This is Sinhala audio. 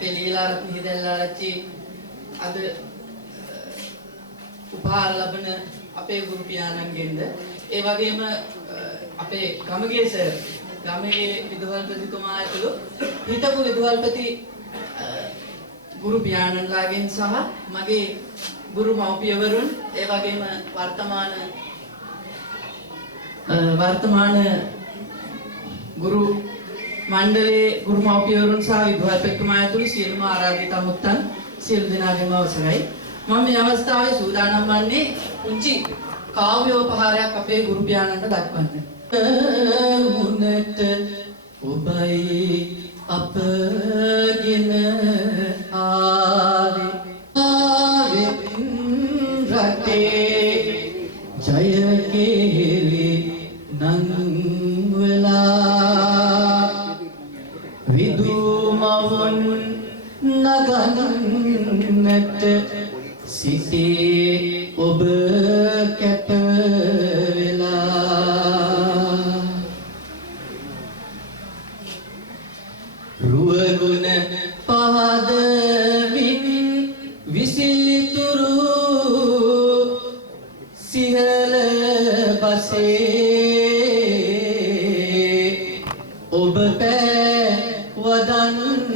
අපේ ලීලාරත්න හිදැල්ලාරච්චි අද උපහාර ලබන අපේ ගුරු පියාණන්ගෙන්ද ඒ වගේම අපේ ගමගේ සර් ගමගේ විදුහල්පතිතුමා ඇතුළු හිටපු විදුහල්පති ගුරු පියාණන්ලාගෙන් සහ මගේ ගුරු මව්පියවරුන් ඒ වගේම වර්තමාන ගුරු මණ්ඩලයේ ගුරු මව්පියවරුන් සහ විදුහල්පතිතුමා ඇතුළු සියලුම ආරාධිත අමුත්තන් සියලු දෙනාගේම අවසරයි. මම මේ අවස්ථාවේ සූදානම් වන්නේ පුංචි කාව්‍යෝපහාරයක් අපේ ගුරු පියාණන්ට දක්වන්න. මුනට ඔබයි අපගෙන ආවේ රටේ ජයකේලි නංවලා විදුමවුන් නගන්නට සිටේ ඔබ කැප වෙලා රුවගුණ පහදමින් විසිතුරු සිහල බසේ ඔබ පෑ වදන්